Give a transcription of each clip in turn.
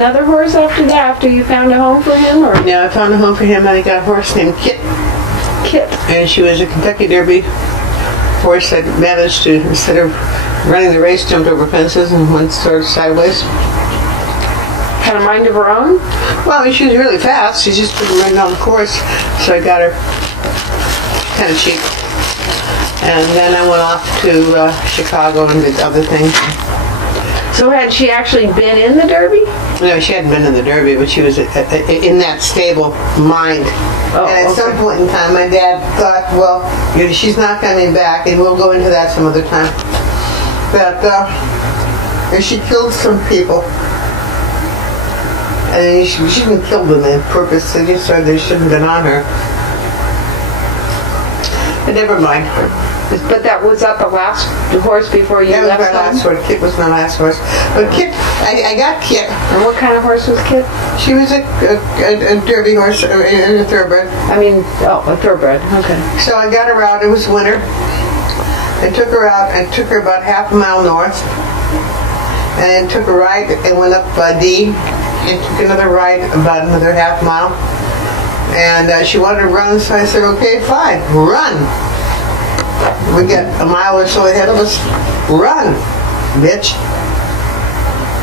Another horse after that, after you found a home for him? Or? Yeah, I found a home for him, and I got a horse named Kit. Kit. And she was a Kentucky Derby horse that managed to, instead of running the race, jumped over fences and went sort of sideways. Had a mind of her own? Well, I mean, she was really fast. She just couldn't run down the course, so I got her kind of cheap. And then I went off to Chicago and did other things. So had she actually been in the Derby? No, she hadn't been in the Derby, but she was in that stable mind. Oh, and at some point in time, my dad thought, well, she's not coming back, and we'll go into that some other time. But she killed some people. And she didn't kill them on purpose. They just said they shouldn't have been on her. But never mind. But that was that the last horse before you left? That was my last horse. Kit was my last horse. But Kit, I got Kit. And what kind of horse was Kit? She was a Derby horse, a thoroughbred. I mean, a thoroughbred. Okay. So I got her out. It was winter. I took her out. I took her about half a mile north. And then took a right and went up D. And took another right about another half mile. And she wanted to run, so I said, okay, fine, run. We get a mile or so ahead of us. Run, bitch.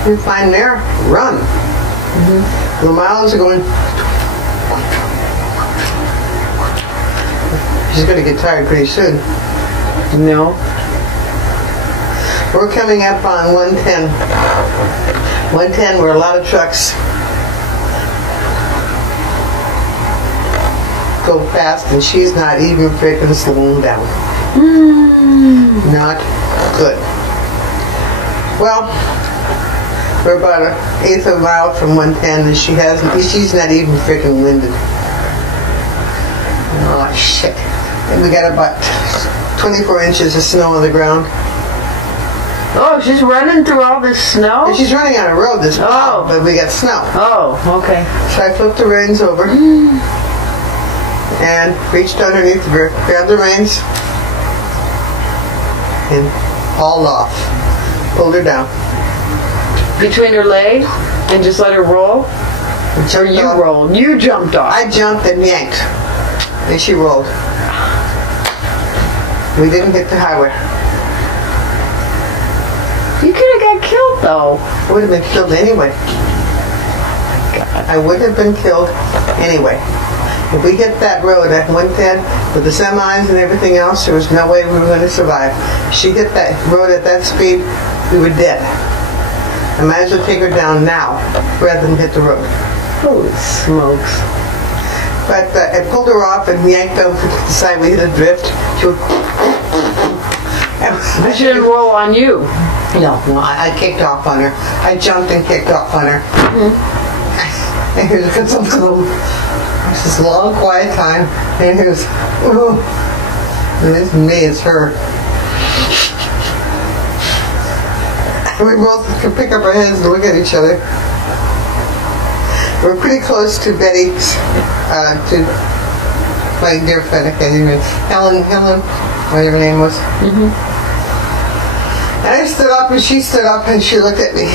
You're fine there. Run. The miles are going. She's going to get tired pretty soon. No. We're coming up on 110. 110 where a lot of trucks go fast, and she's not even freaking slowing down. Not good. Well, we're about an eighth of a mile from 110, and she's not even freaking winded. Oh shit! And we got about 24 inches of snow on the ground. Oh, she's running through all this snow? And she's running on a road this plowed, but we got snow. Oh, okay. So I flipped the reins over and reached underneath her, grabbed the reins, and hauled off. Pulled her down. Between her legs? And just let her roll? Or you rolled? You jumped off? I jumped and yanked. And she rolled. We didn't hit the highway. You could have got killed, though. I would have been killed anyway. I would have been killed anyway. If we hit that road at 110 with the semis and everything else, there was no way we were going to survive. If she hit that road at that speed, we were dead. I might as well take her down now rather than hit the road. Holy smokes. But I pulled her off and yanked over to the side. We hit a drift. She didn't roll on you. No, I kicked off on her. I jumped and kicked off on her. And here's this long, quiet time. And here's, and it's me, it's her. And we both could pick up our heads and look at each other. We're pretty close to Betty's, to my dear friend, I can't even, Helen, whatever her name was. And I stood up and she stood up and she looked at me.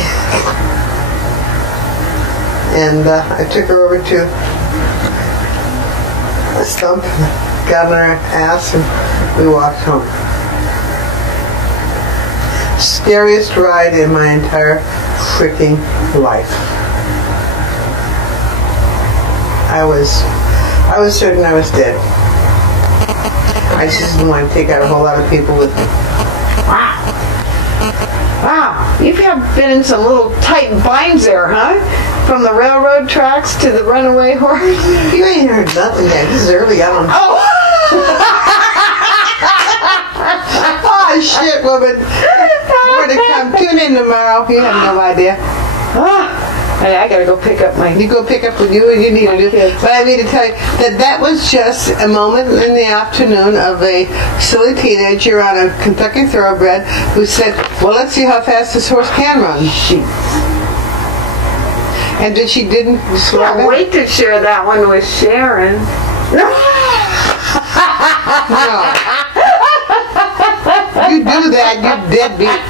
And I took her over to a stump, got on her ass, and we walked home. Scariest ride in my entire freaking life. I was certain I was dead. I just didn't want to take out a whole lot of people with me. Wow, you've been in some little tight binds there, huh? From the railroad tracks to the runaway horse. You ain't heard nothing yet. This is early on. Oh! Oh, shit, woman. More to come. Tune in tomorrow. You have no idea. I gotta go pick up my... You go pick up what you need to do. Kids. But I need to tell you that was just a moment in the afternoon of a silly teenager on a Kentucky thoroughbred who said, well, let's see how fast this horse can run. And she didn't slow down. Can't wait to share that one with Sharon. No. You do that, you deadbeat.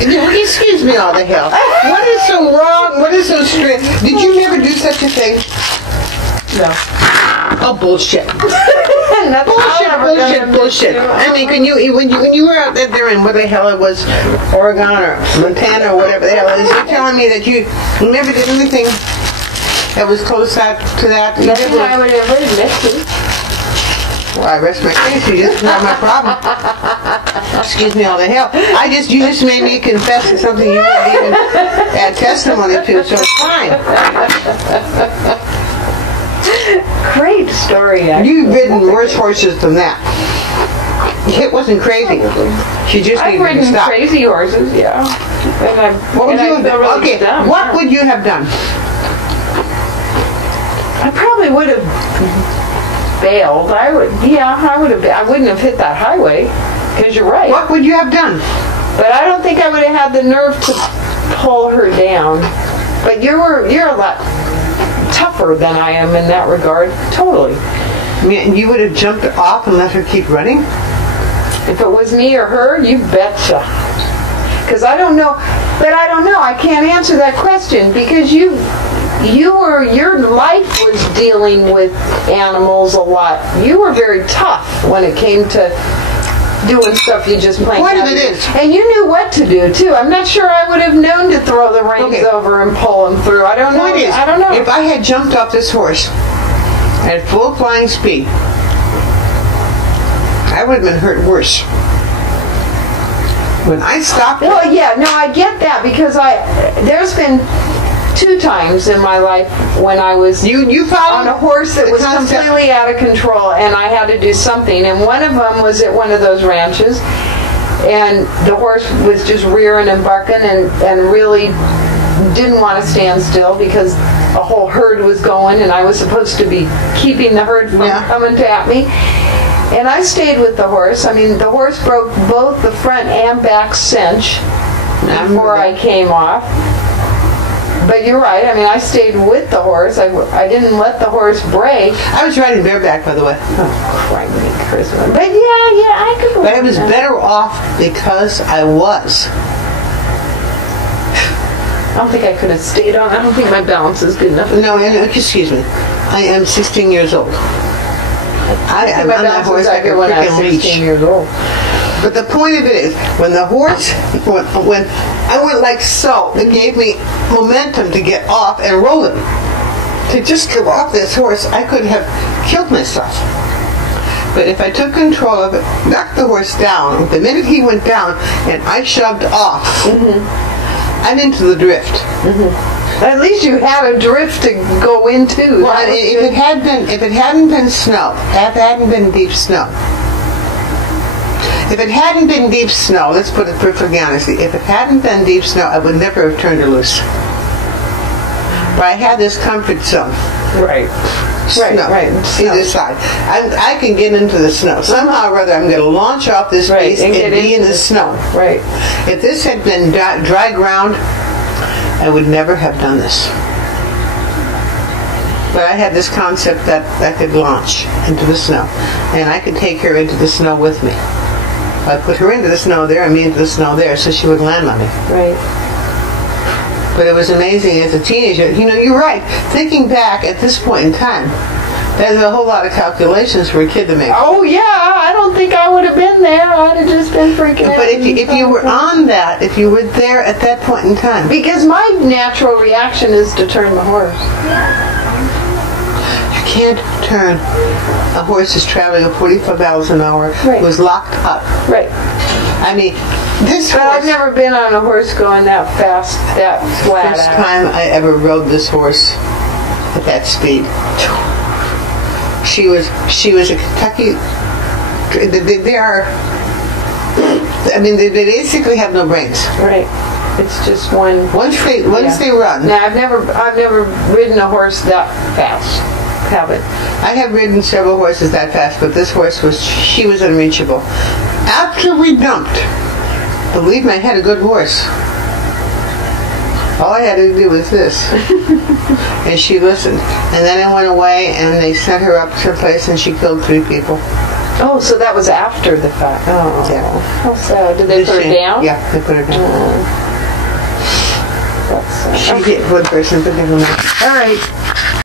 Excuse me, all the hell. What is so wrong? What is so strange? Did you never do such a thing? No. Oh, bullshit. Bullshit. Bullshit. I mean, when you were out there in what the hell it was, Oregon or Montana or whatever the hell it is, you're telling me that you never did anything that was close to that? Nothing I would ever admit to. Well, I rest my case. You just not my problem. Excuse me, all the hell. You just made me confess to something you didn't even add testimony to, so it's fine. Great story, actually. You've ridden worse horses than that. It wasn't crazy. She just I've needed to ridden stop. crazy horses, yeah. What would you have done? Okay, what would you have done? I probably would have bailed. I would have. I wouldn't have hit that highway, because you're right. What would you have done? But I don't think I would have had the nerve to pull her down. But you're a lot tougher than I am in that regard. Totally. You would have jumped off and let her keep running? If it was me or her, you betcha. Because I don't know. But I don't know. I can't answer that question because your life was dealing with animals a lot. You were very tough when it came to doing stuff you just plain Point of it is, and you knew what to do too. I'm not sure I would have known to throw the reins over and pull them through. I don't know. I don't know. If I had jumped off this horse at full flying speed, I would have been hurt worse. When I stopped. Well, yeah, no, I get that because there's been 2 times in my life when I was on a horse that was completely out of control and I had to do something. And one of them was at one of those ranches and the horse was just rearing and barking and really didn't want to stand still because a whole herd was going and I was supposed to be keeping the herd from coming at me. And I stayed with the horse. I mean, the horse broke both the front and back cinch before I came off. But you're right. I mean, I stayed with the horse. I didn't let the horse break. I was riding bareback, by the way. Oh, criminy Christmas. But yeah, I could believe But I was better off because I was. I don't think I could have stayed on. I don't think my balance is good enough. No, excuse me. I am 16 years old. I'm on that horse like a freaking leech. 16 years old. But the point of it is, when the horse, when I went like so, it gave me momentum to get off and roll it. To just come off this horse, I could have killed myself. But if I took control of it, knocked the horse down, the minute he went down and I shoved off, I'm into the drift. At least you had a drift to go into. Well, if it hadn't been snow, if it hadn't been deep snow, if it hadn't been deep snow, let's put it perfectly honestly, if it hadn't been deep snow, I would never have turned her loose. But I had this comfort zone. Right. Snow, either side. I can get into the snow. Somehow or other, I'm going to launch off this base and be in the snow. Right. If this had been dry ground, I would never have done this. But I had this concept that I could launch into the snow. And I could take her into the snow with me. I put her into the snow there and me into the snow there so she would land on me. Right. But it was amazing as a teenager. You know, you're right. Thinking back at this point in time, there's a whole lot of calculations for a kid to make. Oh, yeah. I don't think I would have been there. I'd have just been freaking out. But if you were on that, if you were there at that point in time. Because my natural reaction is to turn the horse. You can't turn a horse that's traveling at 45 miles an hour who's locked up. Right. I mean, this but horse... I've never been on a horse going that fast, that flat First out. time I ever rode this horse at that speed. She was a Kentucky. They are. I mean, they basically have no brains. Right. It's just one. Once they run. Now I've never ridden a horse that fast. Have it? I have ridden several horses that fast, but this horse was unreachable. After we dumped, believe me, I had a good horse. All I had to do was this. And she listened. And then I went away and they sent her up to a place and she killed 3 people. Oh, so that was after the fact. Oh, Yeah. how sad. Did they put her down? Yeah, they put her down. That's sad. She hit one person, but never mind. All right.